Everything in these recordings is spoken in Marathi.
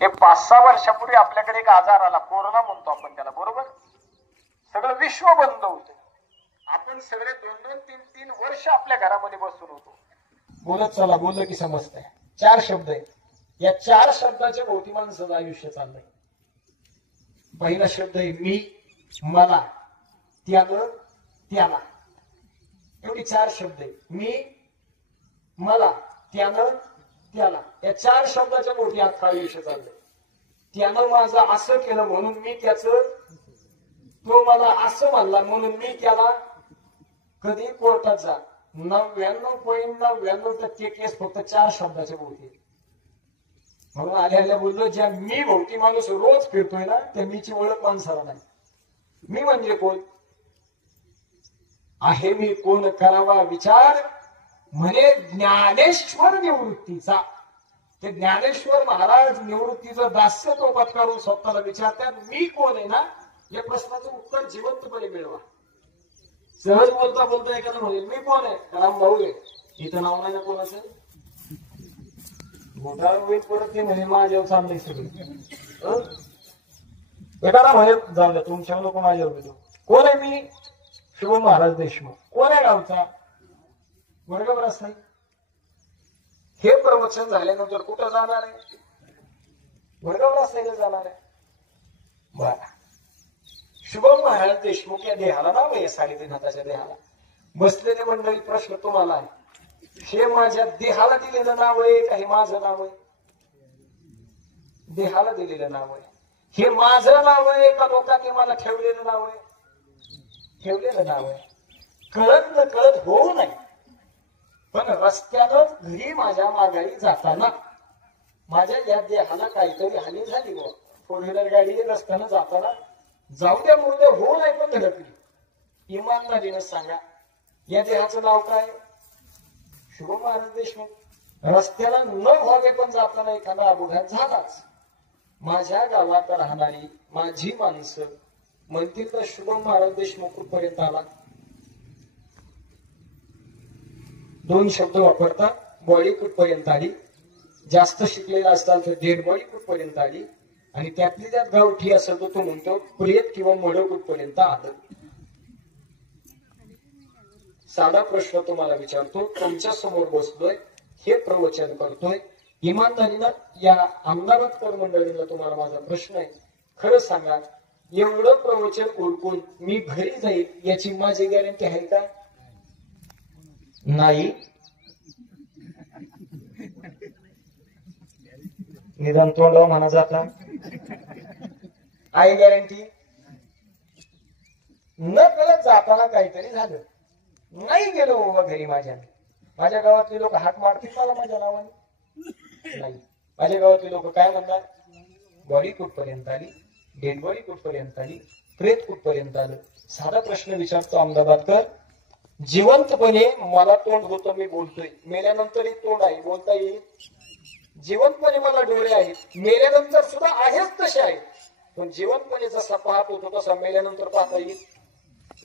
हे 5-6 वर्षापूर्वी आपल्याकडे एक आजार आला, कोरोना म्हणतो आपण त्याला, बरोबर? सगळं विश्व बंद होतं. आपण सगळे 2-2, 3-3 वर्ष आपल्या घरामध्ये बसून होतो. बोलत चला, बोललं की समजतंय. 4 शब्द आहेत. या 4 शब्दाच्या भोवती माणसाचं आयुष्य चाललंय. पहिला शब्द आहे मी, मला, त्यानं, त्याला. एवढी 4 शब्द आहेत. मी, मला, त्यानं, त्याला. या 4 शब्दाच्या भोवती आता आयुष्य चाललंय. त्यानं माझं असं केलं म्हणून मी त्याचं, तो मला असं म्हणला म्हणून मी त्याला. कधी कोर्टात जा, 99.99% केस फक्त 4 शब्दाच्या भोवती. म्हणून आल्या बोललो, ज्या मी भोवती माणूस रोज फिरतोय ना, त्या मीची ओळख माणसाला नाही. मी म्हणजे कोण आहे, मी कोण करावा विचार, म्हणे ज्ञानेश्वर निवृत्तीचा. ते ज्ञानेश्वर महाराज निवृत्तीचं दास्यत्व पत्करून स्वतःला विचारतात, मी कोण आहे ना, या प्रश्नाचं उत्तर जिवंतपणे मिळवा. सहज बोलता बोलता एखादा म्हणेल मी कोण आहे, राम भाऊ आहे, इथं नाव नाही ना कोणाचं, मोठा वेळ परत ते म्हणे माझ्यावर चाललंय सगळं. एखादा म्हणे जाऊ द्या तुमच्या लोक माझ्यावर गेलो. कोण आहे मी? शुभम महाराज देशमुख. कोण आहे गावचा? वर्गभर नाही. हे प्रवचन झाल्यानंतर कुठं जाणार आहे? वर्गभर असायला जाणार आहे. बरं, शुभम महाराज देशमुख या देहाला नाव आहे, 3.5 हाताच्या देहाला. बसलेले मंडळी, प्रश्न तुम्हाला आहे, हे माझ्या देहाला दिलेलं नाव आहे का हे माझं नाव आहे? देहाला दिलेलं नाव आहे. हे माझं नाव आहे का लोकांनी मला ठेवलेलं नाव आहे? ठेवलेलं नाव आहे. कळत न कळत होऊ नये, पण रस्त्यानं घरी माझ्या माघारी जाताना माझ्या या देहाला काहीतरी हानी झाली. 4 व्हीलर गाडी रस्त्यानं जाताना जाऊ द्या मुर्दे होऊ नाही, पण धडकली. इमानदारीनं सांगा, या देहाचं नाव काय? शुभम महाराज देशमुख. रस्त्याला न व्हावे पण जाताना एखादा अपघात झालाच, माझ्या गावात राहणारी माझी माणसं म्हणतील तर शुभम महाराज देशमुख कुठपर्यंत आला. 2 शब्द वापरतात, बॉडी कुठपर्यंत आली. जास्त शिकलेला असताल तर डेड बॉडी कुठपर्यंत आली, आणि त्यातली त्यात गावठी असेल तर तो म्हणतो प्रेत किंवा मड कुठपर्यंत आलं. साधा प्रश्न तुम्हाला विचारतो, तुमच्या समोर बसलोय, हे प्रवचन करतोय, इमानदारीनं या आमदारकर मंडळींना तुम्हाला माझा प्रश्न आहे, खरं सांगा, एवढं प्रवचन ओळखून मी घरी जाईल याची माझी गॅरंटी आहे का? नाही. निदान तोंडावर म्हणा जाता आहे गॅरंटी? न कळत जाताना काहीतरी झालं, नाही गेलो बाबा घरी, माझ्या गावातले लोक हाक मारतील मला माझ्या नावाने? नाही. माझ्या गावातले लोक काय म्हणतात? बॉडी कुठपर्यंत आली, डेड बॉडी कुठपर्यंत आली, प्रेत कुठपर्यंत आलं. साधा प्रश्न विचारतो अहमदाबादकर, जिवंतपणे मला तोंड होतं, मी बोलतोय, मेल्यानंतरही तोंड आहे, बोलता येईल. जिवंतपणे मला डोळे आहेत, मेल्यानंतर सुद्धा आहेच तसे आहेत, पण जिवंतपणे जसा पाहत होतो तसा मेल्यानंतर पाहता येईल.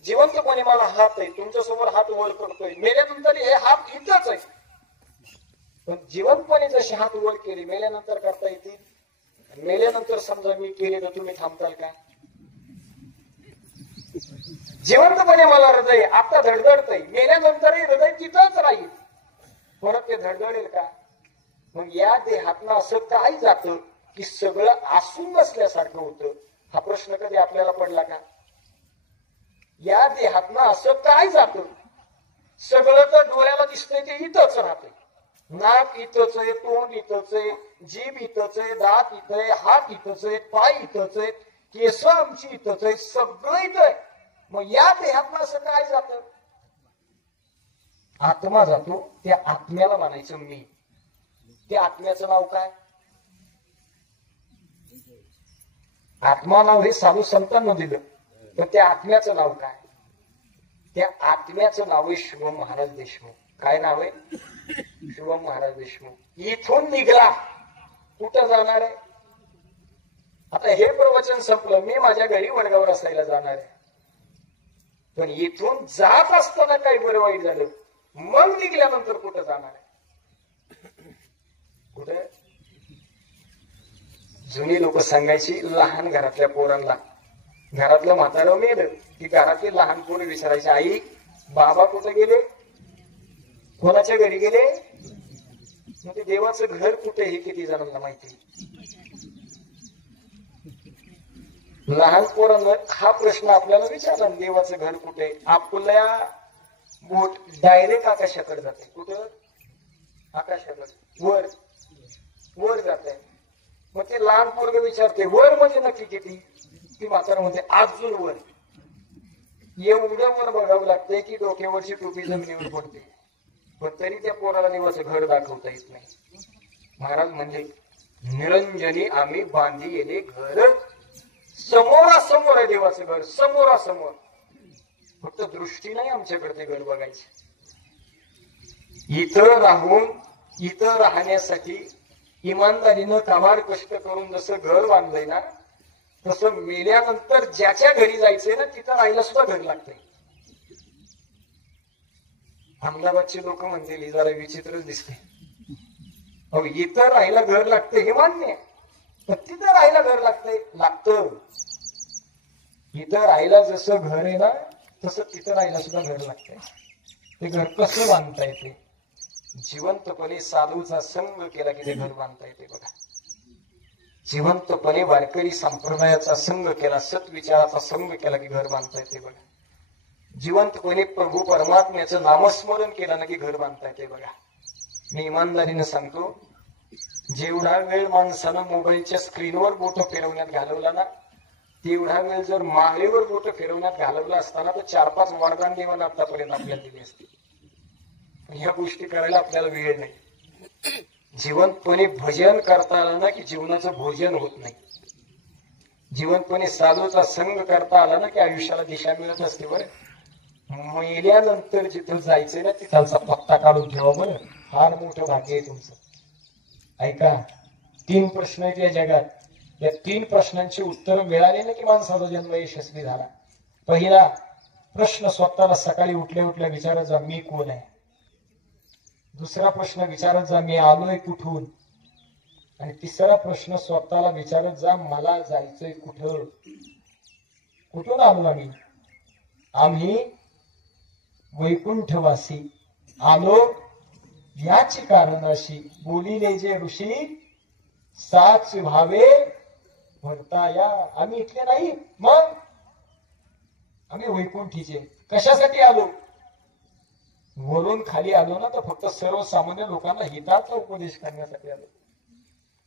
जिवंतपणे मला हात आहे, तुमच्या समोर हात वर करतोय, मेल्यानंतर हे हात इथंच आहे, पण जिवंतपणे जसे हात वर केले मेल्यानंतर करता येतील. मेल्यानंतर समजा मी केले तर तुम्ही थांबताल का? जिवंतपणे मला हृदय आता धडधडतय, मेल्यानंतरही हृदय तिथंच राहील, परत ते धडधडेल का? मग या देहातनं असं काय जातं की सगळं आसून नसल्यासारखं होतं? हा प्रश्न कधी आपल्याला पडला का? या देहातनं असं काय जातं, सगळं तर डोळ्याला दिसतंय ते इथंच राहतंय, नाक इथंच आहे, तोंड इथंच आहे, जीभ इथंच आहे, दात इथं आहे, हात इथंच आहे, पाय इथंच आहे, केस आमची इथंच आहे, सगळं इथं आहे. मग या देहातनं असं काय जातं? आत्मा जातो, त्या आत्म्याला म्हणायचं मी. त्या आत्म्याचं नाव काय? आत्मा नाव हे साधू संतांना दिलं, पण त्या आत्म्याचं नाव काय? त्या आत्म्याचं नाव आहे शुभम महाराज देशमुख. काय नाव आहे? शुभम महाराज देशमुख. इथून निघाला कुठं जाणार आहे? आता हे प्रवचन संपलं, मी माझ्या घरी वडगावर असायला जाणार आहे, पण इथून जात असताना काही बरं वाईट झालं, मग निघल्यानंतर कुठं जाणार आहे? कुठे? जुनी लोक सांगायची लहान घरातल्या पोरांना, घरातलं म्हातारं मेलं की घरातले लहान पोरं विचारायचे, आई बाबा कुठे गेले, कोणाच्या घरी गेले, मग ते देवाचं घर कुठे हे किती जणांना माहिती. लहान पोरांना हा प्रश्न आपल्याला विचारला, देवाचं घर कुठे, आपल्या बोट डायरेक्ट आकाशाकडे जाते. कुठं? आकाशाकडे, वर वर जाते. मग ते लहान पोरग विचारते वर म्हणजे नक्की किती, ती म्हातारा म्हणते अजून वर. एवढं वर बघावं लागतंय की डोक्यावरची टोपी जमिनीवर पडते, पण तरी त्या पोराला देवाचं घर दाखवता येत नाही. महाराज म्हणजे निरंजनी आम्ही बांधी येणे घर, समोरासमोर आहे देवाचं घर, समोरासमोर. फक्त दृष्टी नाही आमच्याकडे ते घर बघायचे. इथं राहून इथं राहण्यासाठी इमानदारीनं काबाड कष्ट करून जसं घर बांधलंय ना, तसं मेल्यानंतर ज्याच्या घरी जायचंय ना तिथं राहायला सुद्धा घर लागतंय. अहमदाबादचे लोक म्हणतील जरा विचित्रच दिसते. अहो इथं राहायला घर लागतंय हे मान्य आहे, पण तिथं राहायला घर लागतं. इथं राहायला जसं घर आहे ना तसं तिथं राहायला सुद्धा घर लागतंय. ते घर कसं बांधता येते? जिवंतपणे साधूचा संग केला की ते घर बांधता येते बघा. जिवंतपणे वारकरी संप्रदायाचा संग केला, सत्विचाराचा संग केला की घर बांधता येते बघा. जिवंतपणे प्रभू परमात्म्याचं नामस्मरण केलं ना की घर बांधता येते बघा. मी इमानदारीने सांगतो, जेवढा वेळ माणसानं मोबाईलच्या स्क्रीनवर बोट फिरवण्यात घालवला ना, तेवढा वेळ जर माळेवर बोट फिरवण्यात घालवला असताना तर 4-5 वरदान देवानं आतापर्यंत आपल्याला दिली असती. ह्या गोष्टी करायला आपल्याला वेळ नाही. जिवंतपणे भजन करता आलं ना की जीवनाचं भोजन होत नाही. जिवंतपणे साधूचा संग करता आला ना की आयुष्याला दिशा मिळत असते. बरं मेल्यानंतर जिथं जायचंय ना तिथालचा पत्ता काढून ठेवा बरं, फार मोठं भाग्य आहे तुमचं. ऐका, 3 प्रश्न आहेत या जगात. या 3 प्रश्नांची उत्तर मिळाली ना की माणसाचा जन्म यशस्वी झाला. पहिला प्रश्न स्वतःला सकाळी उठल्या उठल्या विचारत जा, मी कोण आहे. दुसरा प्रश्न विचारत जा, मी आलोय कुठून. आणि तिसरा प्रश्न स्वतःला विचारत जा, मला जायचंय कुठं. कुठून आलो आम्ही वैकुंठवासी आलो याची कारण अशी, बोलिले जे ऋषी साच व्हावे म्हणता या. आम्ही इथले नाही, मग आम्ही वैकुंठीचे. कशासाठी आलो? वरून खाली आलो ना तर फक्त सर्वसामान्य लोकांना हिताचा उपदेश करण्यासाठी आलो.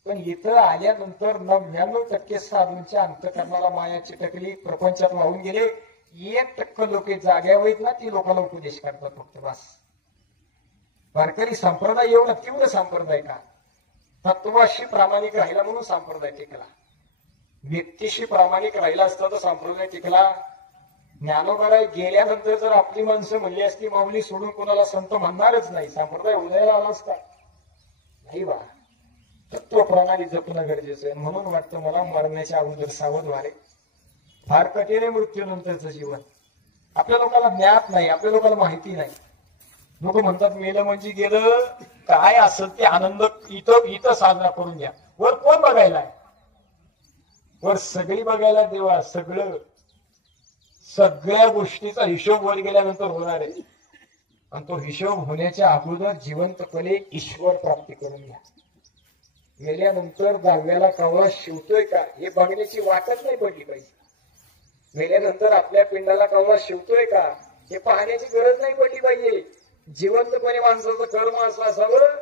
पण इथं आल्यानंतर 99% साधूंच्या अंतकरणाला माया चिटकली, प्रपंचात वाहून गेले. 1% लोक जाग्यावर आहेत ना, ती लोकांना उपदेश करतात फक्त, बस. वारकरी संप्रदाय एवढा तीव्र संप्रदाय का? तत्वाशी प्रामाणिक राहिला म्हणून संप्रदाय टिकला. व्यक्तीशी प्रामाणिक राहिला असता तर संप्रदाय टिकला. ज्ञानोबराय गेल्यानंतर जर आपली माणसं म्हणली असती माऊली सोडून कोणाला संत म्हणणारच नाही, संप्रदाय उदयाला आला असता नाही. बा तत्व प्रणाली जपणं गरजेचं आहे. म्हणून वाटतं मला मरण्याच्या अगोदर सावध व्हावे. फार कठीण आहे मृत्यूनंतरचं जीवन. आपल्या लोकांना ज्ञात नाही, आपल्या लोकांना माहिती नाही. लोक म्हणतात मेलं म्हणजे गेलं, काय असेल ते आनंद इथं साजरा करून घ्या. वर कोण बघायला आहे? वर सगळी बघायला देवा, सगळ्या गोष्टीचा हिशोब वर गेल्यानंतर होणार आहे. आणि तो हिशोब होण्याच्या अगोदर जिवंतपणे ईश्वर प्राप्ती करून घ्या. मेल्यानंतर दहाव्याला कवळा शिवतोय का हे बघण्याची वाटच नाही पडली पाहिजे. मेल्यानंतर आपल्या पिंडाला कवळा शिवतोय का हे पाहण्याची गरज नाही पडली पाहिजे. जिवंतपणे माणसाचं कर्म असं असावं,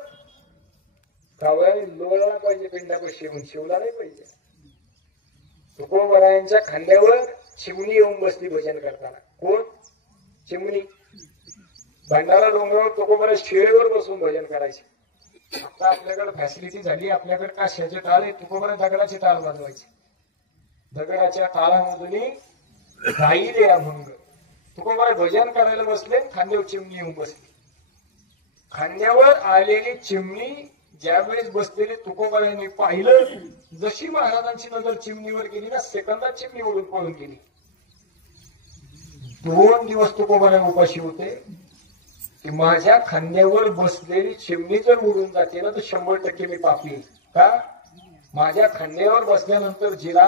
कावळ्याने लोळला पाहिजे पिंडापाशी, शिवला नाही पाहिजे. तुकोबरायांच्या खांद्यावर चिमणी येऊन बसली भजन करताना. कोण? चिमणी. भंडारा डोंगरावर तुकोबरा शिळेवर बसून भजन करायचे. आता आपल्याकडे फॅसिलिटी झाली, आपल्याकडे काश्याचे टाळ आहे, तुकोबरा दगडाचे टाळ बांधवायचे. दगडाच्या टाळामधून राहिले अभंग. तुकोबरा भजन करायला बसले, खांद्यावर चिमणी येऊन बसली. खांद्यावर आलेली चिमणी ज्यावेळेस बसलेले तुकोबरांनी पाहिलं, जशी महाराजांची नजर चिमणीवर गेली ना, सेकंदात चिमणी उडून पळून गेली. 2 दिवस तुकोबरा उपाशी होते की माझ्या खांद्यावर बसलेली चिमणी जर उडून जाते ना तर 100% मी पापी. का? माझ्या खंडेवर बसल्यानंतर जिला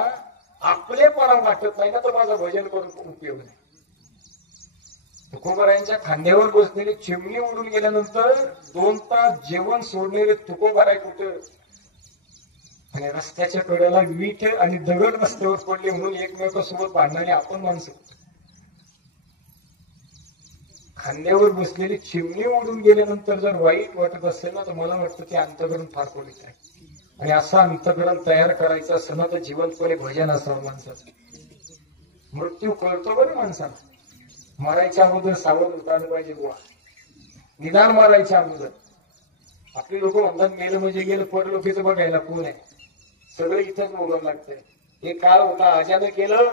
आपलेपणा वाटत नाही ना, तर माझं भजन करून उपयोग नाही. तुकोबारायांच्या खांद्यावर बसलेली चिमणी उडून गेल्यानंतर 2 तास जेवण सोडलेले तुकोबाराय कुठं, आणि रस्त्याच्या कडेला वीट आणि दगड रस्त्यावर पडले म्हणून एकमेकांसोबत भांडणारे आपण माणसं. खांद्यावर बसलेली चिमणी उडून गेल्यानंतर जर वाईट वाटत असेल ना, तर मला वाटतं ते अंतःकरण फार पवित्र आहे. आणि असं अंतःकरण तयार करायचं असं ना, तर जिवंतपणे भजन असावं माणसाचं. मृत्यू कळतो बरं माणसाला, मरायच्या अगोदर सावध होता पाहिजे बुवा, निदान मारायच्या अगोदर. आपली लोक म्हणतात मेलं म्हणजे गेलं, परलोकीचं बघायला कोण आहे, सगळं इथंच बोलावं लागतंय. हे काळ होता, आजाने केलं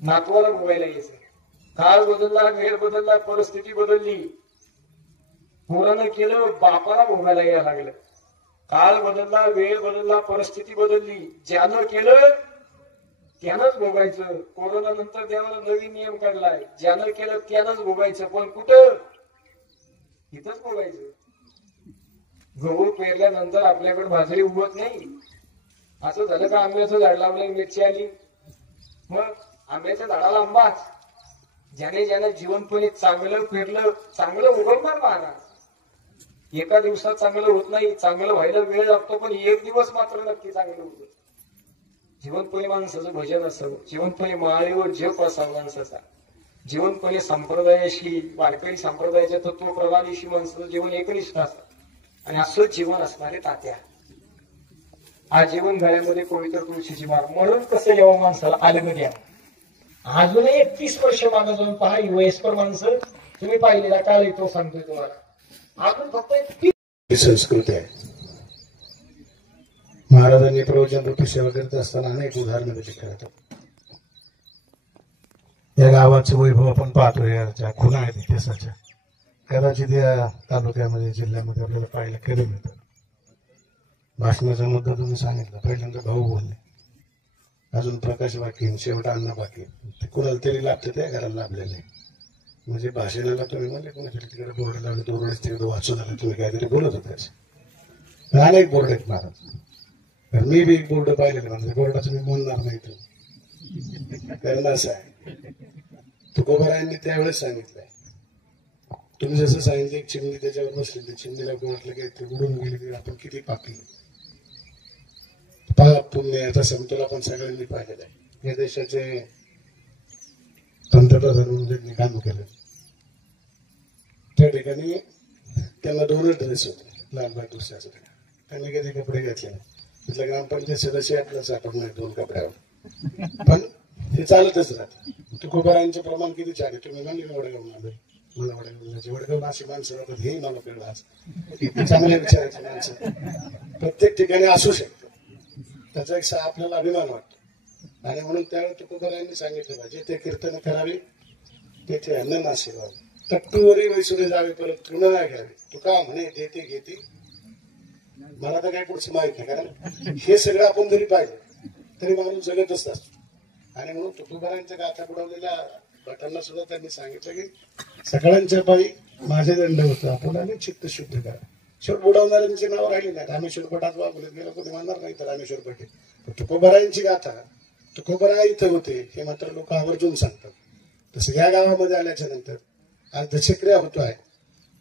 नातवाला बोलायला यायचं. काळ बदलला, वेळ बदलला, परिस्थिती बदलली. पोरानं केलं बापाला भोगायला यायला लागलं. काळ बदलला, वेळ बदलला, परिस्थिती बदलली. ज्यानं केलं त्यानंच भोगायचं. कोरोना नंतर देवाला नवीन नियम काढलाय, ज्यानं केलं त्यानंच भोगायचं. पण कुठं, इथंच भोगायचं. गहू पेरल्यानंतर आपल्याकडे बाजरी उगवत नाही. असं झालं का आंब्याचं झाड लावलं, मिरची आली, मग आंब्याच्या झाडाला आंबाच. ज्याने ज्याने जीवनपणे चांगलं पेरलं, चांगलं उगवणार महाराज. एका दिवसात चांगलं होत नाही, चांगलं व्हायला वेळ लागतो, पण एक दिवस मात्र नक्की चांगलं होतं. जीवनपणे माणसाचं भजन असावं, जीवनपणे माळेवर जप असावं माणसाचा, जीवनपणे संप्रदायाशी, वारकरी संप्रदायाच्या तत्वप्रणालीशी माणसाचं जीवन एकनिष्ठ असतं. आणि असं जीवन असणारे तात्या आजीवन गळ्यामध्ये पवित्र तुळशीची माळ. म्हणून कसं यावं माणसाला आलं द्या. अजूनही 31 वर्ष मागे जाऊन पहा, वयस्कर माणसं तुम्ही पाहिलेला काळ येतो सांगतोय तुम्हाला. अजून फक्त संस्कृती आहे. महाराजांनी प्रवचन रूपी सेवा करत असताना अनेक उदाहरणं त्याची करतात. या गावाचं वैभव आपण पाहतो, या खुणा आहेत इतिहासाच्या. कदाचित या तालुक्यामध्ये, जिल्ह्यामध्ये आपल्याला पाहायला कधी मिळतं. भाषणाचा मुद्दा तुम्ही सांगितला, पहिल्यांदा भाऊ बोलले, अजून प्रकाश बाकी, शेवट अन्न बाकी. ते कुणाला तरी लाभते, त्या घराला लाभलेले. म्हणजे भाषणाला तुम्ही म्हणले कोणातरी तिकडे बोर्ड लावले, दोरच तिकडे वाचून आले, तुम्ही काहीतरी बोलत होते. अनेक बोर्ड आहेत महाराज. मी बी एक बोर्ड पाहिलेलं, म्हणजे बोर्डाचं मी बोलणार नाही तो, कारण असं आहे. तुकोबारायांनी त्यावेळेस सांगितलंय, तुम्ही जसं सांगितलं एक चिमणी त्याच्यावर बसली, त्या चिमणीला वाटलं की ते उडून गेली की आपण किती पापी. पाप पुण्य याचा समतोल आपण सगळ्यांनी पाहिलेला आहे. या देशाचे पंतप्रधान म्हणून ज्यांनी काम केलं, त्या ठिकाणी त्यांना 2च ड्रेस होते, लालबाग दुसऱ्याचं. त्यांनी कधी कपडे घातले नाही. तिथल्या ग्रामपंचायत सदस्य आपल्याला सापडणार 2 कपड्यावर, पण ते चालतच राहते. तुकोबारायांचे प्रमाण किती छान आहे. तुम्ही म्हणले वडगाव आले, मला वडगाव अशी माणसं राहतात, हे मला कळलं आज. किती चांगल्या विचारायचे माणसं प्रत्येक ठिकाणी असू शकतात. त्याचा एक आपल्याला अभिमान वाटतो. आणि म्हणून त्यावेळी तुकोबारायांनी सांगितलं, जे ते कीर्तन करावे तेथे अन्न नाशिवावे, तट्टूवरी वैसुरे जावे परत तृण नाही घ्यावे. तुका म्हणे देते घेते. मला तर काही पुढचं माहित नाही, कारण हे सगळं आपण जरी पाहिलं तरी माणूस जगतच असतो. आणि म्हणून तुकोबारायांच्या गाथा बुडवलेल्या भटांना सुद्धा त्यांनी सांगितलं की सगळ्यांच्या पायी माझे दंड होतं, आपण आणि चित्त शुद्ध करा. शेवट बुडवणाऱ्यांची नाव राहिली नाही. रामेश्वर भटात वापरत गेलं कोणी म्हणणार नाही तर रामेश्वर भटे. तुकोबारायांची गाथा, तुकोबारा इथं होते हे मात्र लोक आवर्जून सांगतात. तसं या गावामध्ये आल्याच्या नंतर आज दशक्रिया होतो आहे,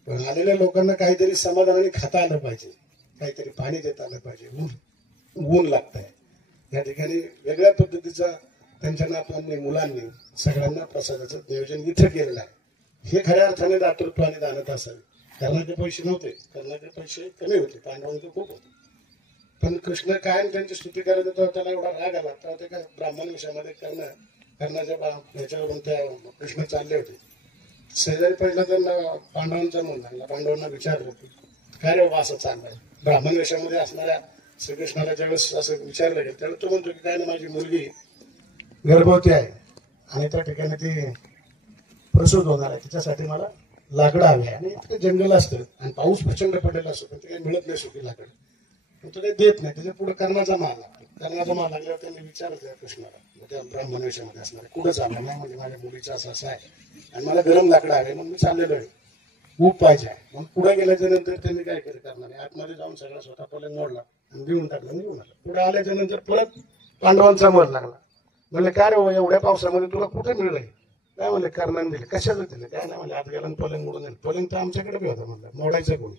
पण आलेल्या लोकांना काहीतरी समाधानाने खाता आलं पाहिजे, काहीतरी पाणी देता आलं पाहिजे. ऊन लागत आहे या ठिकाणी. वेगळ्या पद्धतीचा त्यांच्या नातवांनी, मुलांनी सगळ्यांना प्रसादाचं नियोजन इथं केलेलं आहे. हे खऱ्या अर्थाने दातृत्व आणि दानत असावे. कर्णाचे पैसे नव्हते, कर्णाचे पैसे कमी होते, पांडवांचे खूप होते. पण कृष्ण कायम त्यांची स्तुती करत होता, त्याला एवढा राग आला. तर ते काय ब्राह्मण विषयामध्ये कर्णाच्या ह्याच्यावरून त्या कृष्ण चालले होते. शेजारी पहिला त्यांना पांडवांचा मन झाला. पांडवांना विचारलं काय रे असं चाललंय. ब्राह्मण वेशामध्ये असणाऱ्या श्रीकृष्णाला ज्यावेळेस असं विचारलं गेलं त्यावेळेस तो म्हणतो की काय ना, माझी मुलगी गर्भवती आहे आणि त्या ठिकाणी ती प्रसूत होणार आहे, तिच्यासाठी मला लाकडं हवे आहे. आणि इतकं जंगल असतं आणि पाऊस प्रचंड पडलेला असतो, पण ते काही मिळत नाही सुखी लाकड. पण तो काही देत नाही. त्याच्या पुढे कर्णाचा माल लागतो. कर्णाचा माल लागल्यावर त्यांनी विचारलं कृष्णाला, त्या ब्राह्मण वेशामध्ये असणार कुठं चाललं. नाही म्हणजे माझ्या मुलीचं असं असं आहे आणि मला गरम लाकडं हवे, मग मी चाललेलो आहे, ऊप पाहिजे. मग पुढे गेल्याच्या नंतर त्यांनी काय केलं, करणार आतमध्ये जाऊन सगळं स्वतः पहिले मोडला आणि देऊन टाकलं, निघून आलं. पुढे आल्याच्या नंतर परत पांडवांचा मर लागला. म्हणले काय रे एवढ्या पावसामध्ये तुला कुठे मिळलंय? काय म्हणले कर्णाने दिले. कशाचं दिले? काय नाही म्हणले आज गेला पलंग उडून दिलं. पलंग तर आमच्याकडे बी होता म्हणलं, मोडायचं कोणी?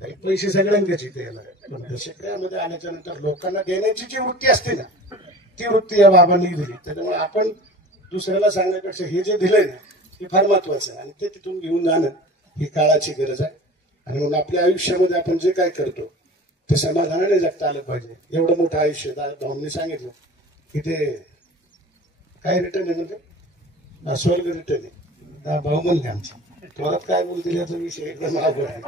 काही पैसे सगळ्यांच्याच इथे येणार आहे. पण दशक्रियामध्ये आल्याच्या नंतर लोकांना देण्याची जी वृत्ती असते ना, ती वृत्ती या बाबांनी दिली. त्याच्यामुळे आपण दुसऱ्याला सांगण्यापेक्षा हे जे दिलंय ना हे फार महत्वाचं आहे आणि ते तिथून घेऊन जाणं ही काळाची गरज आहे. आणि म्हणून आपल्या आयुष्यामध्ये आपण जे काय करतो ते समाधानाने जगता आलं पाहिजे. एवढं मोठं आयुष्य भाऊंनी सांगितलं की ते काय रिटर्न आहे म्हणजे स्वर्ग रिटर्न आहे. भाऊ म्हणले आमचे थोरात काय बोलतील याचा विषय एकदम अवघड आहे.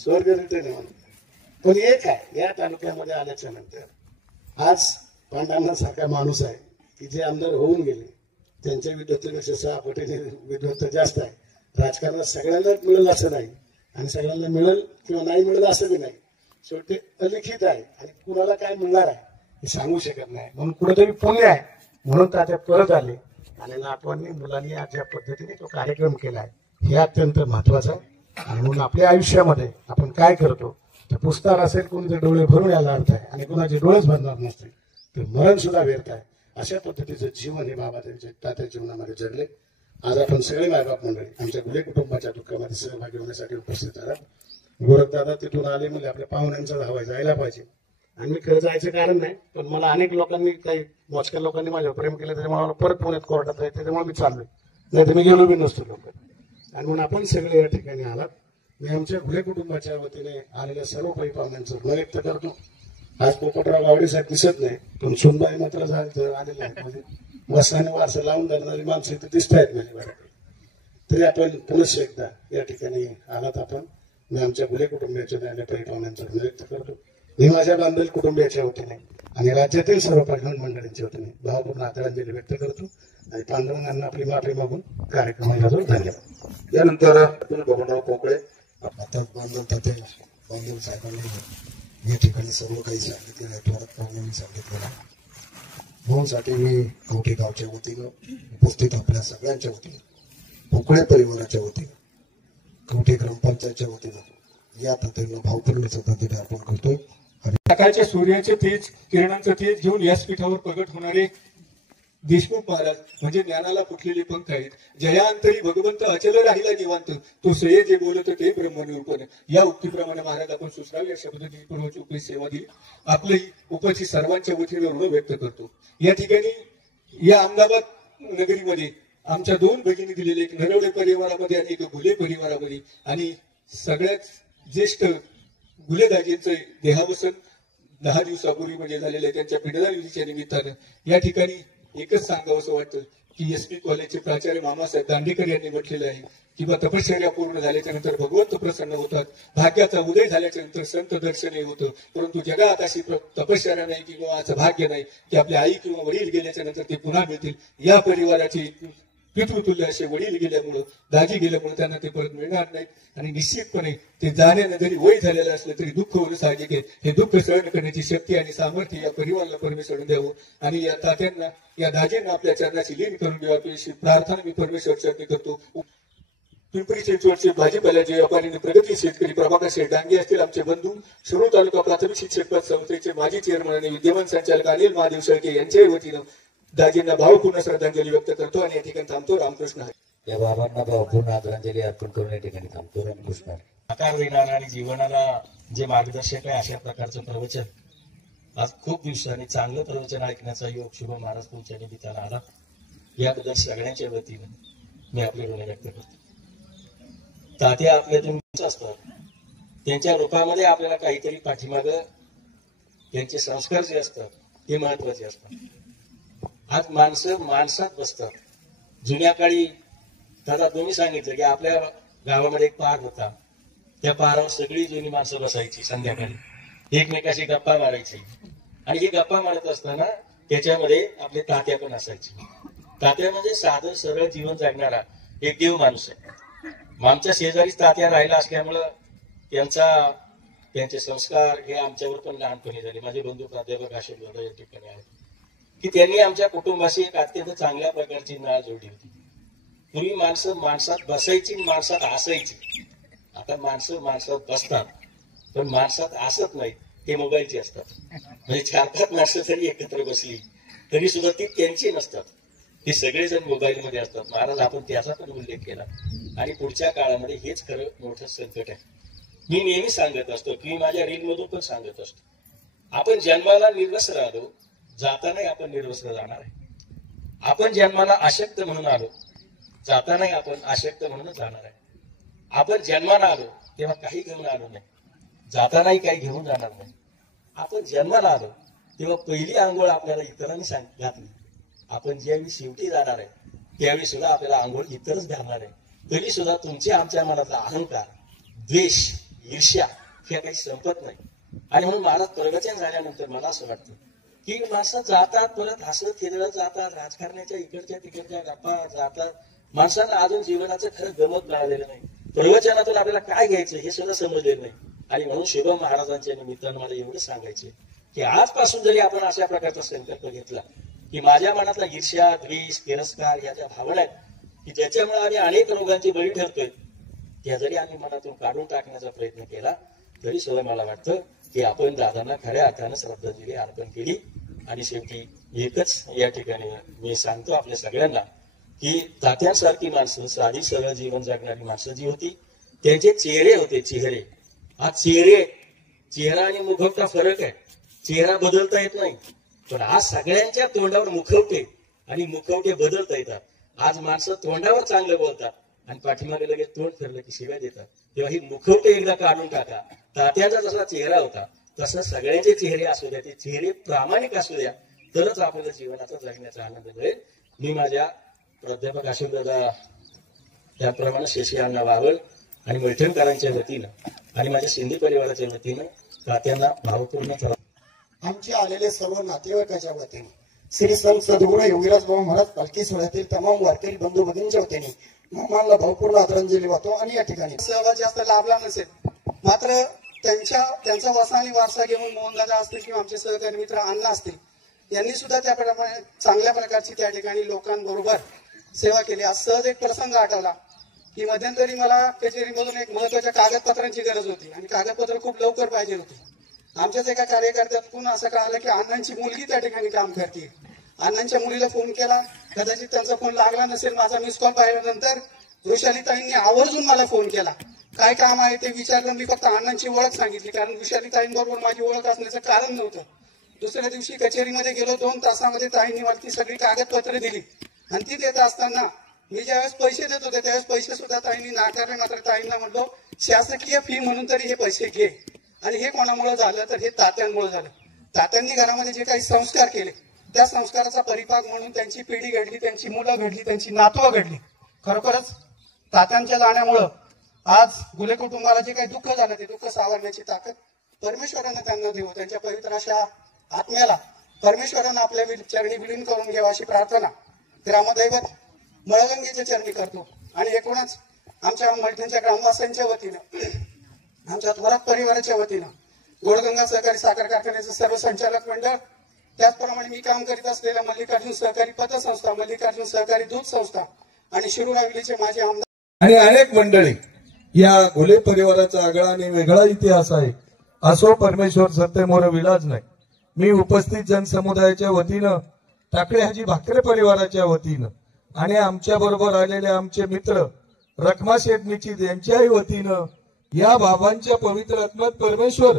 स्वर्ग रिटर्न आहे म्हणून. पण एक आहे, या तालुक्यामध्ये आल्याच्या नंतर आज पांडवांना सारखा माणूस आहे की जे आमदार होऊन गेले त्यांच्या विद्वत्तेपेक्षा 6 पटीने विद्वत्ता जास्त आहे. राजकारणात सगळ्यांना मिळेल असं नाही आणि सगळ्यांना मिळेल किंवा नाही मिळेल असं बी नाही. शेवटी अलिखित आहे आणि कुणाला काय मिळणार आहे हे सांगू शकत नाही. म्हणून कुठेतरी पुण्य आहे म्हणून तात्या परत आले आणि नातवांनी मुलांनी आज ज्या पद्धतीने तो कार्यक्रम केला आहे हे अत्यंत महत्वाचं आहे. आणि म्हणून आपल्या आयुष्यामध्ये आपण काय करतो तर पुस्तक असेल कोणते डोळे भरून यायला अर्थ आहे आणि कोणाचे डोळेच भरणार नसतील तर मरण सुद्धा व्यर्थ आहे. अशा पद्धतीचं जीवन हे बाबा त्यांच्या तात्या जीवनामध्ये जगले. आज आपण सगळे मायबाप मंडळी आमच्या गुले कुटुंबाच्या दुःखामध्ये सहभागी होण्यासाठी उपस्थित आहात. गोरखदादा तिथून आले म्हणजे आपल्या पाहुण्यांचा धावा जायला पाहिजे आणि मी खरं जायचं कारण नाही, पण मला अनेक लोकांनी काही मोजक्या लोकांनी माझ्यावर प्रेम केलं त्याच्यामुळे मला परत पुण्यात कोर्टात जायचं त्याच्यामुळे मी चाललोय, नाही तर मी गेलो बी नसतो लोक. आणि म्हणून आपण सगळे या ठिकाणी आलात. मी आमच्या गुले कुटुंबाच्या वतीने आलेल्या सर्व काही पाहुण्यांचं ऋण व्यक्त करतो. आज पोपटराव गावडे साहेब दिसत नाही पण सुनबाई मात्र आलेले आहेत. म्हणजे वसाने वारसा लावून धरणारी माणसं इथे दिसत आहेत माझ्या बऱ्यापैकी. तरी आपण पुनश्च एकदा या ठिकाणी आलात आपण. मी आमच्या गुले कुटुंबियाच्या काही पाहुण्यांचं ऋण व्यक्त करतो. मी माझ्या बांधल कुटुंबियाच्या वतीने आणि राज्यातील सर्व प्रधान मंडळींच्या वतीने भावपूर्ण आदरांजली व्यक्त करतो आणि पांडवांना आपली माफी मागून कार्यक्रमाला जाऊन धन्यवाद. यानंतर बबनराव पोकळे आता बांधव तात्या बांधव साहेबांनी या ठिकाणी सर्व काही सांगितलेलं आहे. थोरात पाहुण्यांनी सांगितलेलं आहे. म्हणूनसाठी मी कवठे गावच्या वतीनं उपस्थित आपल्या सगळ्यांच्या वतीनं पोकळे परिवाराच्या वतीनं कवठे ग्रामपंचायतच्या वतीनं या तात्यांना भावपूर्ण श्रद्धांजली अर्पण करतोय. सकाळच्या सूर्याचे तेज किरणांचं तेज घेऊन व्यासपीठावर प्रगट होणारे देशमुख महाराज म्हणजे ज्ञानाला फुटलेले पंख आहेत. जयांतरी भगवंत अचल राहिला निवांत तो श्रेय जे बोलत ते ब्रह्मनिरूपण. या उक्तीप्रमाणे महाराज आपण सुचरावी अशा पद्धतीने पूर्वची उपरी सेवा दिली. आपली उपस्थित सर्वांच्या वतीने ऋण व्यक्त करतो. या ठिकाणी या अहमदाबाद नगरीमध्ये आमच्या 2 भगिनी दिलेले, एक नरवडे परिवारामध्ये आणि एक गुले परिवारामध्ये, आणि सगळ्यात ज्येष्ठ गुलेदाजींचं देहावसन 10 दिवसापूर्वी म्हणजे झालेलं आहे. त्यांच्या पिंडदान विधीच्या निमित्तानं या ठिकाणी एकच सांगावं असं वाटतं की SP कॉलेजचे प्राचार्य मामासाहेब दांडेकर यांनी म्हटलेलं आहे की तपश्चर्या पूर्ण झाल्याच्या नंतर भगवंत प्रसन्न होतात. भाग्याचा उदय झाल्याच्या नंतर संत दर्शनही होतं. परंतु जगात अशी तपश्चर्या नाही किंवा असं भाग्य नाही की आपल्या आई किंवा वडील गेल्याच्या नंतर ते पुन्हा मिळतील. या परिवाराची पितृतुल्य असे वडील गेल्यामुळं, दाजी गेल्यामुळे त्यांना ते परत मिळणार नाहीत. आणि निश्चितपणे ते जाण्यानं जरी वय झालेलं असलं तरी दुःख होणं साहजिक आहे. हे दुःख सहन करण्याची शक्ती आणि सामर्थ्य या परिवाराला परमेश्वराने द्यावं आणि या तात्यांना, या दाजींना आपल्या चरणाची लीन करून द्यावी अशी प्रार्थना मी परमेश्वर चरणी करतो. पिंपरी चिंचवडचे भाजीपाल्याचे व्यापारी प्रगती शेतकरी प्रभाकर शेठ डांगे असतील, आमचे बंधू शिरूर तालुका प्राथमिक शिक्षक पद संस्थेचे माजी चेअरमन आणि विद्यमान संचालक अनिल महादेव शेळके यांच्या वतीनं दाजींना भावपूर्ण श्रद्धांजली व्यक्त करतो आणि या ठिकाणी थांबतो. रामकृष्ण हरी. या बाबांना भावपूर्ण आदरांजली अर्पण करून या ठिकाणी थांबतो. रामकृष्ण हरी. आकार देणारा आणि जीवनाला जे मार्गदर्शक आहे अशा प्रकारचं प्रवचन आज खूप दिवसांनी चांगलं प्रवचन ऐकण्याचा योग शुभ महाराज तुमच्या निमित्तानं आला. याबद्दल सगळ्यांच्या वतीनं मी आपले ऋण व्यक्त करतो. तात्या आपल्यातून असतात, त्यांच्या रूपामध्ये आपल्याला काहीतरी पाठीमाग त्यांचे संस्कार जे असतात ते महत्वाचे असतात. आज माणसं माणसात बसतात. जुन्या काळी दादा तुम्ही सांगितलं की आपल्या गावामध्ये एक पार होता, त्या पारावर सगळी जुनी माणसं बसायची, संध्याकाळी एकमेकाशी गप्पा मारायची आणि ही गप्पा मारत असताना त्याच्यामध्ये आपले तात्या पण असायचे. तात्या म्हणजे साधं सरळ जीवन जगणारा एक देव माणूस आहे. आमच्या शेजारीच तात्या राहिला असल्यामुळं त्यांचे संस्कार हे आमच्यावर पण लहानपणी झाले. माझे बंधू प्राध्यापक आशिष दादा या ठिकाणी आहेत की त्यांनी आमच्या कुटुंबाशी एक अत्यंत चांगल्या प्रकारची नाळ जोडली होती. पूर्वी माणसं माणसात बसायची, माणसात हसायची. आता माणसं माणसात बसतात पण माणसात हसत नाहीत. हे मोबाईलची असतात. म्हणजे 4-5 माणसं जरी एकत्र बसली तरी सुद्धा ती त्यांची नसतात, हे सगळेजण मोबाईलमध्ये असतात. महाराज आपण त्याचा पण उल्लेख केला. आणि पुढच्या काळामध्ये हेच खरं मोठं संकट आहे. मी नेहमी सांगत असतो की माझ्या रीलमधून पण सांगत असतो, आपण जन्माला निर्वस्त्र आलो, जातानाही आपण निर्वस्त्र जाणार आहे. आपण जन्माला अशक्त म्हणून आलो, जातानाही आपण अशक्त म्हणून जाणार आहे. आपण जन्माला आलो तेव्हा काही घेऊन आलो नाही, जातानाही काही घेऊन जाणार नाही. आपण जन्माला आलो तेव्हा पहिली आंघोळ आपल्याला इतरांनी घातली. आपण ज्यावेळी शेवटी जाणार आहे त्यावेळी सुद्धा आपल्याला आंघोळ इतरच घालणार आहे. तरी सुद्धा तुमच्या आमच्या मनातला अहंकार, द्वेष, ईर्ष्या ह्या काही संपत नाही. आणि म्हणून महाराज प्रवचन झाल्यानंतर मला असं वाटतं की माणसं जातात, परत हसत खेळत जातात, राजकारणाच्या इकडच्या तिकडच्या गप्पा जातात. माणसांना अजून जीवनाचं खरं गमत मिळालेलं नाही. प्रवचनातून आपल्याला काय घ्यायचं हे सुद्धा समजलेलं नाही. आणि म्हणून शुभम महाराजांच्या निमित्तानं मला एवढं सांगायचे की आजपासून जरी आपण अशा प्रकारचा संकल्प घेतला की माझ्या मनातला ईर्ष्या, द्वेष, तिरस्कार या ज्या भावना आहेत की ज्याच्यामुळे आम्ही अनेक रोगांची बळी ठरतोय, त्या जरी आम्ही मनातून काढून टाकण्याचा प्रयत्न केला तरी सुद्धा मला वाटतं की आपण दादांना खऱ्या अर्थानं श्रद्धांजली अर्पण केली. आणि शेवटी एकच या ठिकाणी मी सांगतो आपल्या सगळ्यांना की तात्यांसारखी माणसं, साधी सरळ जीवन जगणारी माणसं जी होती त्यांचे चेहरे होते, चेहरे. आज चेहरा आणि मुखवटा फरक आहे. चेहरा बदलता येत नाही, पण आज सगळ्यांच्या तोंडावर मुखवटे आणि मुखवटे बदलता येतात. आज माणसं तोंडावर चांगलं बोलतात आणि पाठीमागे लगेच तोंड फिरलं की शिव्या देतात. तेव्हा ही मुखवटे एकदा काढून टाका. तात्याचा जसा चेहरा होता तसं सगळ्यांचे चेहरे असू द्या, ते चेहरे प्रामाणिक असू द्या, तरच आपल्याला जीवनाचा जगण्याचा आनंद मिळेल. मी माझ्या प्राध्यापक अशोकदादा त्याप्रमाणे शेषीअण्णा वावळ आणि मैठणकरांच्या वतीनं आणि माझ्या शिंदे परिवाराच्या वतीनं तात्यांना भावपूर्ण आमचे आलेले सर्व नातेवाईकाच्या वतीने श्री संत सद्गुरू योगीराज बाबा महाराज पालखी सोहळ्यातील तमाम वारकरी बंधू भगिनींच्या वतीने मामाला भावपूर्ण आदरांजली वाहतो. आणि या ठिकाणी सहभाग जास्त लाभला नसेल, मात्र त्यांचा वसा आणि वारसा घेऊन मोहनदादा असतील किंवा आमचे सहकारी मित्र अण्णा असतील, यांनी सुद्धा त्याप्रमाणे चांगल्या प्रकारची त्या ठिकाणी लोकांबरोबर सेवा केली. आज सहज एक प्रसंग आठवला की मध्यंतरी मला कचेरीमधून एक महत्वाच्या कागदपत्रांची गरज होती आणि कागदपत्र खूप लवकर पाहिजे होती. आमच्याच एका कार्यकर्त्यातून असं कळालं की अण्णांची मुलगी त्या ठिकाणी काम करते. अण्णांच्या मुलीला फोन केला, कदाचित त्यांचा फोन लागला नसेल. माझा मिस कॉल पाहिल्यानंतर वृषालीताईंनी आवर्जून मला फोन केला, काय काम आहे ते विचारलं. मी फक्त अण्णांची ओळख सांगितली, कारण वृषालीताईंबरोबर माझी ओळख असण्याचं कारण नव्हतं. दुसऱ्या दिवशी कचेरीमध्ये गेलो, 2 तासामध्ये ताईंनी मला ती सगळी कागदपत्र दिली. आणि ती देत असताना मी ज्यावेळेस पैसे देत होते त्यावेळेस पैसे सुद्धा ताईंनी नाकारले. मात्र ताईंना म्हणलो, शासकीय फी म्हणून तरी हे पैसे घे. आणि हे कोणामुळे झालं तर हे तात्यांमुळे झालं. तात्यांनी घरामध्ये जे काही संस्कार केले त्या संस्काराचा परिपाक म्हणून त्यांची पिढी घडली, त्यांची मुलं घडली, त्यांची नातवं घडली. खरोखरच तात्यांच्या जाण्यामुळं आज गुले कुटुंबाला जे काही दुःख झालं ते दुःख सावरण्याची ताकद परमेश्वरानं त्यांना देऊ. त्यांच्या पवित्र अशा आत्म्याला परमेश्वरानं आपल्या चरणी विलीन करून घ्यावा अशी प्रार्थना ग्रामदैवत मळगंगेच्या चरणी करतो. आणि एकूणच आमच्या मलठणच्या ग्रामवासियांच्या वतीनं, आमच्या थोरात परिवाराच्या वतीनं, गोडगंगा सहकारी साखर कारखान्याचे सर्व संचालक मंडळ, त्याचप्रमाणे मी काम करीत असलेल्या मल्लिकार्जुन सहकारी पतसंस्था, मल्लिकार्जुन सहकारी दूध संस्था आणि शिरूर हवेलीचे माझे आमदार आणि अनेक मंडळी, या घोले परिवाराचा आगळा आणि वेगळा इतिहास आहे. असो परमेश्वर सत्य मोर विलाज नाही. मी उपस्थित जनसमुदायाच्या वतीनं, टाकळे हाजी भाकरे परिवाराच्या वतीनं आणि आमच्या बरोबर आलेले आमचे मित्र रखमा शेठ निश्चित यांच्याही वतीनं या बाबांच्या पवित्र आत्म्यात परमेश्वर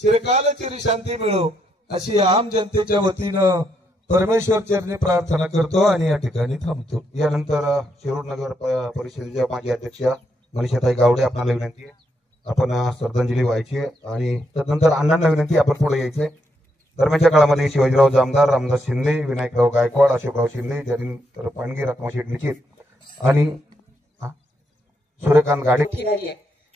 चिरकाल चिरशांती मिळो अशी आम जनतेच्या वतीनं परमेश्वर चरणी प्रार्थना करतो आणि या ठिकाणी थांबतो. यानंतर शिरूर नगर परिषदेच्या माजी अध्यक्षा मनीषाताई गावडे आपल्याला विनंती आहे आपण श्रद्धांजली व्हायची आणि त्यानंतर अण्णांना विनंती आपण पुढे यायचंय. दरम्यानच्या काळामध्ये शिवाजीराव जामदार, रामदास शिंदे, विनायकराव गायकवाड, अशोकराव शिंदे, जयंत पाणगे, रखमाशेठ निश्चित आणि सूर्यकांत गाडे.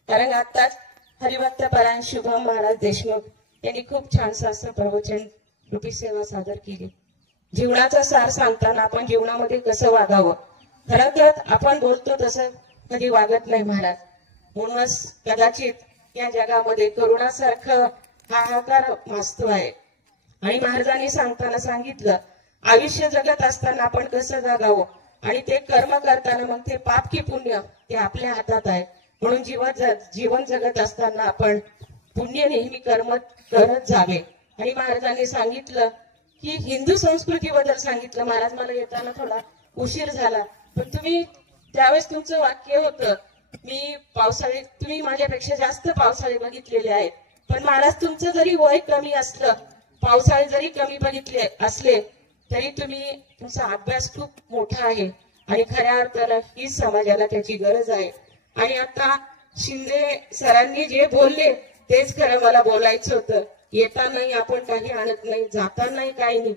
कारण आताच हरिभक्त परायण शुभम महाराज देशमुख यांनी खूप छानसं असं प्रवचन रूपी सेवा सादर केली. जीवनाचा सार सांगताना आपण जीवनामध्ये कसं वागावं, खरं आपण बोलतो तसं कधी वागत नाही महाराज. म्हणूनच कदाचित या जगामध्ये करुणासारखं हाहाकार वास्तव आहे. आणि महाराजांनी सांगताना सांगितलं, आयुष्य जगत असताना आपण कसं जगावं आणि ते कर्म करताना मग ते पाप की पुण्य ते आपल्या हातात आहे. म्हणून जीवन जगत असताना आपण पुण्य नेहमी कर्म करत जावे. आणि महाराजांनी सांगितलं की हिंदू संस्कृतीबद्दल सांगितलं. महाराज मला येताना थोडा उशीर झाला, पण तुम्ही त्यावेळेस तुमचं वाक्य होतं, मी पावसाळे, तुम्ही माझ्यापेक्षा जास्त पावसाळे बघितलेले आहेत, पण महाराज तुमचं जरी वय कमी असलं, पावसाळे जरी कमी बघितले असले, तरी तुमचा अभ्यास खूप मोठा आहे आणि खऱ्या अर्थानं ही समाजाला त्याची गरज आहे. आणि आता शिंदे सरांनी जे बोलले तेच खरं मला बोलायचं होतं. येतानाही आपण काही आणत नाही, जातानाही काही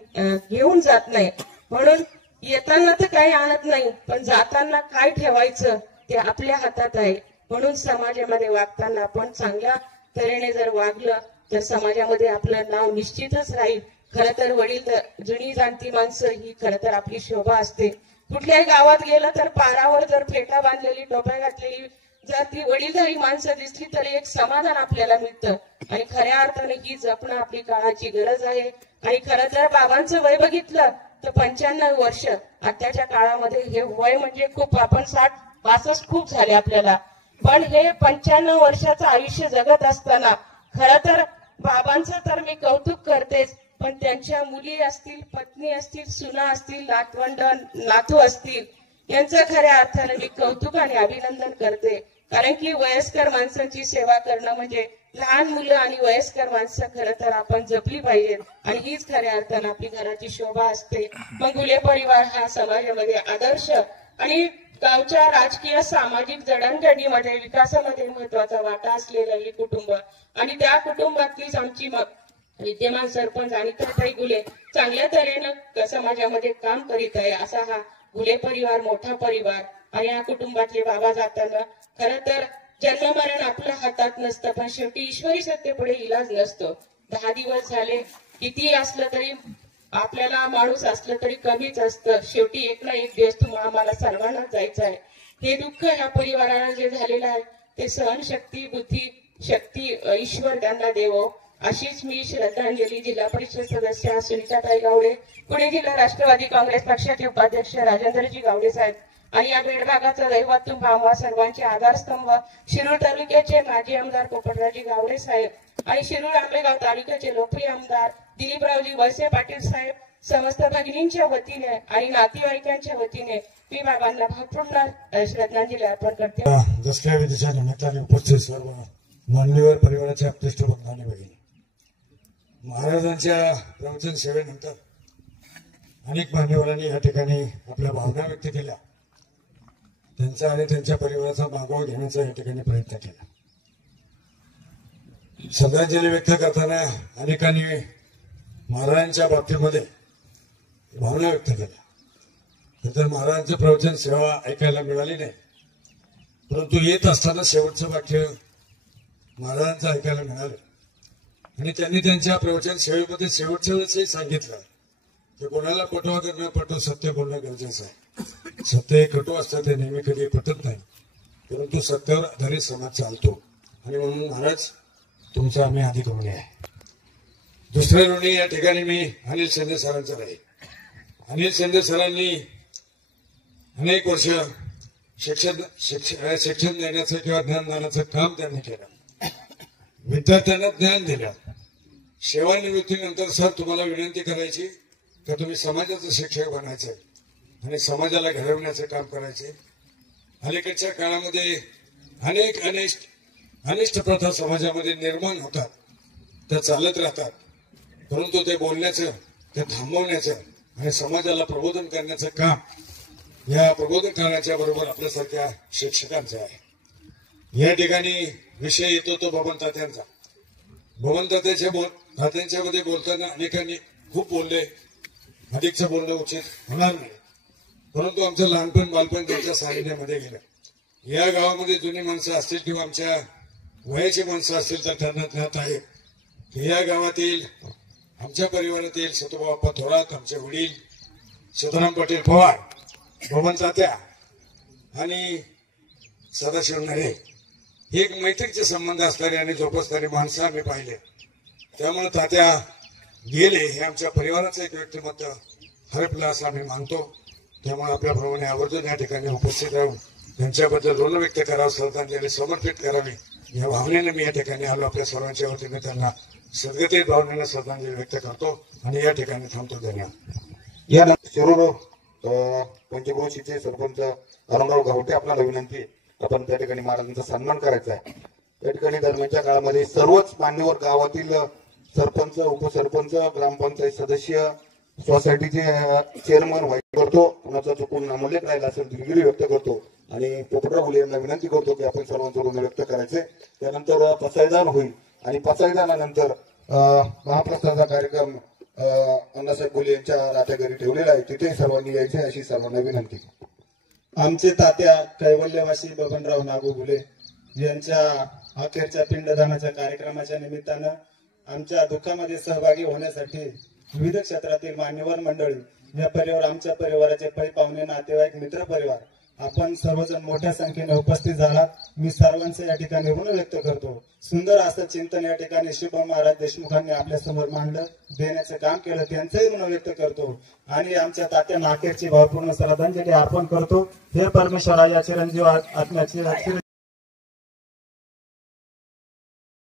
घेऊन जात नाही. म्हणून येताना तर काही आणत नाही, पण जाताना काय ठेवायचं ते आपल्या हातात आहे. म्हणून समाजामध्ये वागताना आपण चांगल्या तऱ्हेने जर वागलं तर समाजामध्ये आपलं नाव निश्चितच राहील. खरं तर वडील जुनी जाणती माणसं ही खरं तर आपली शोभा असते. कुठल्याही गावात गेलं तर पारावर जर फेटा बांधलेली, टोप्या घातलेली जर ती वडीलधारी माणसं दिसली तर एक समाधान आपल्याला मिळतं. आणि खऱ्या अर्थाने ही जपणं आपली काळाची गरज आहे. आणि खरं तर बाबांचं वय बघितलं तर 95 वर्ष. आताच्या काळामध्ये हे वय म्हणजे खूप, आपण 60-65 खूप झाले आपल्याला, पण हे 95 वर्षाचं आयुष्य जगत असताना खरं तर बाबांचं तर मी कौतुक करतेच, पण त्यांच्या मुली असतील, पत्नी असतील, सुना असतील, नातू असतील, यांचं खऱ्या अर्थाने मी कौतुक आणि अभिनंदन करते. कारण की वयस्कर माणसांची सेवा करणं म्हणजे लहान मुलं आणि वयस्कर माणसं खरं तर आपण जपली पाहिजेत. आणि हीच खऱ्या अर्थानं आपली घराची शोभा असते. मग गुले परिवार हा समाजामध्ये आदर्श आणि गावच्या राजकीय सामाजिक जडणघडणीमध्ये विकासामध्ये महत्वाचा वाटा असलेलं हे कुटुंब. आणि त्या कुटुंबातलीच आमची विद्यमान सरपंच आणि ताई गुले चांगल्या तऱ्हेनं समाजामध्ये काम करीत आहे. असा हा गुले परिवार मोठा परिवार. आणि या कुटुंबातले बाबा जाताना खरं तर जन्म मरण आपल्या हातात नसतं, पण शेवटी ईश्वरी सत्तेपुढे इलाज नसतो. 10 दिवस झाले, किती असलं तरी आपल्याला माणूस असलं तरी कमीच असतं. शेवटी एक ना एक दिवस तुम्हाला आम्हाला सर्वांनाच जायचं आहे. हे दुःख ह्या परिवाराला जे झालेलं आहे ते सहनशक्ती, बुद्धी शक्ती ईश्वर त्यांना देवो, अशीच मी श्रद्धांजली जिल्हा परिषद सदस्य सुनीताताई गावडे, पुणे जिल्हा राष्ट्रवादी काँग्रेस पक्षाचे उपाध्यक्ष राजेंद्रजी गावडे साहेब आणि या बेड भागाचा दैवतून आम्हा सर्वांचे आधारस्तंभ शिरूर तालुक्याचे माजी आमदार पोपटरावजी गावडे साहेब आणि शिरूर आंबेगाव तालुक्याचे लोकप्रिय आमदार दिलीपरावजी वळसे पाटील साहेब, समस्त भगिनींच्या वतीने आणि नातेवाईकांच्या वतीने मी बाबांना भावपूर्ण श्रद्धांजली अर्पण करते. दसऱ्या विधीच्या निमित्ताने उपस्थित सर्व मान्यवर परिवाराचे आपत्तिष्ठ बंधू भगिनी, महाराजांच्या प्रवचन सेवेनंतर अनेक मान्यवरांनी या ठिकाणी आपल्या भावना व्यक्त केल्या. त्यांचा आणि त्यांच्या परिवाराचा मागोवा घेण्याचा या ठिकाणी प्रयत्न केला. श्रद्धांजली व्यक्त करताना अनेकांनी महाराजांच्या बाबतीमध्ये भावना व्यक्त केल्या. तर महाराजांचं प्रवचन सेवा ऐकायला मिळाली नाही, परंतु येत असताना शेवटचं वाक्य महाराजांचं ऐकायला मिळालं. आणि त्यांनी त्यांच्या प्रवचन सेवेमध्ये शेवटच्या वेळेसही सांगितलं की कोणाला पटवा करणं पटो, सत्य बोलणं गरजेचं आहे. सत्य हे कटू असतं, ते नेहमी कधी पटत नाही, परंतु सत्यावर आधारित समाज चालतो. आणि म्हणून महाराज तुमचा आम्ही आधी ऋणी आहे. दुसऱ्या ऋणी या ठिकाणी मी अनिल शिंदे सरांचं राहील. अनिल शिंदे सरांनी अनेक वर्ष शिक्षण देण्याचं किंवा ज्ञान दानाचं काम त्यांनी केलं. विद्यार्थ्यांना ज्ञान दिलं. सेवानिवृत्तीनंतर सर तुम्हाला विनंती करायची का तुम्ही समाजाचं शिक्षक बनायचं आणि समाजाला घडवण्याचं काम करायचे. अलीकडच्या काळामध्ये अनेक अनिष्ट प्रथा समाजामध्ये निर्माण होतात, त्या चालत राहतात, परंतु ते बोलण्याचं, ते थांबवण्याचं आणि समाजाला प्रबोधन करण्याचं काम या प्रबोधन करण्याच्या बरोबर आपल्यासारख्या शिक्षकांचं आहे. या ठिकाणी विषय येतो तो बबन तात्यांचा. बबन तात्यांच्या मध्ये बोलताना अनेकांनी खूप बोलले, अधिकचं बोलणं उचित होणार नाही, परंतु आमचं लहानपण बालपण त्यांच्या सानिध्यामध्ये गेलं. या गावामध्ये जुनी माणसं असतील किंवा आमच्या वयाची माणसं असतील तर त्यांना ज्ञात आहे की या गावातील आमच्या परिवारातील सतुबाप्पा थोरात, आमचे वडील सीताराम पाटील पवार, बबन तात्या आणि सदाशिव नरे हे एक मैत्रीचे संबंध असणारे आणि जोपासणारी माणसं आम्ही पाहिले. त्यामुळे तात्या गेले हे आमच्या परिवाराचं एक व्यक्तिमत्व हरपलं असं आम्ही मानतो. त्यामुळे आपल्याप्रमाणे आवर्जून या ठिकाणी उपस्थित राहून त्यांच्याबद्दल ऋण व्यक्त करावं, श्रद्धांजली समर्पित करावी या भावनेने मी या ठिकाणी आलो. आपल्या सर्वांच्या वतीने त्यांना सद्गतीत भावनेने श्रद्धांजली व्यक्त करतो आणि या ठिकाणी थांबतो. धन्यवाद. या शिरूर पंचक्रोशीचे सरपंच अरुणराव गावटे आपल्याला विनंती आहे, आपण त्या ठिकाणी महाराजांचा सन्मान करायचा आहे. त्या ठिकाणी दरम्यानच्या काळामध्ये सर्वच मान्यवर गावातील सरपंच, उपसरपंच, ग्रामपंचायत सदस्य, सोसायटीचे चेअरमन व्हाईट करतो. कुणाचा चुकून नामोल्लेख राहिला असेल दिलगिरी व्यक्त करतो आणि पोपटराव फुले यांना विनंती करतो की आपण सर्वांचं ऋण व्यक्त करायचे. त्यानंतर पसायदान होईल आणि पसायदानानंतर महाप्रसादाचा कार्यक्रम अण्णासाहेब फुले यांच्या राहत्या घरी ठेवलेला आहे, तिथे सर्वांनी यायचे अशी सर्वांना विनंती. आमचे तात्या कैवल्यवासी बबनराव नागू फुले यांच्या अखेरच्या पिंडदानाच्या कार्यक्रमाच्या निमित्तानं आमच्या दुःखामध्ये सहभागी होण्यासाठी विविध क्षेत्रातील मान्यवर मंडळी, या परिवार, आमच्या परिवाराचे पै पाहुणे, नातेवाईक, मित्र परिवार, आपण सर्वजण मोठ्या संख्येने उपस्थित झालात. मी सर्वांचे या ठिकाणी ऋण व्यक्त करतो. सुंदर असं चिंतन या ठिकाणी शुभम महाराज देशमुखांनी आपल्या समोर मांडलं, देण्याचं काम केलं, त्यांचंही ऋण व्यक्त करतो आणि आमच्या तात्यांना अखेरची भावपूर्ण श्रद्धांजली अर्पण करतो. हे परमेश्वरा या चिरंजीव आत्म्याची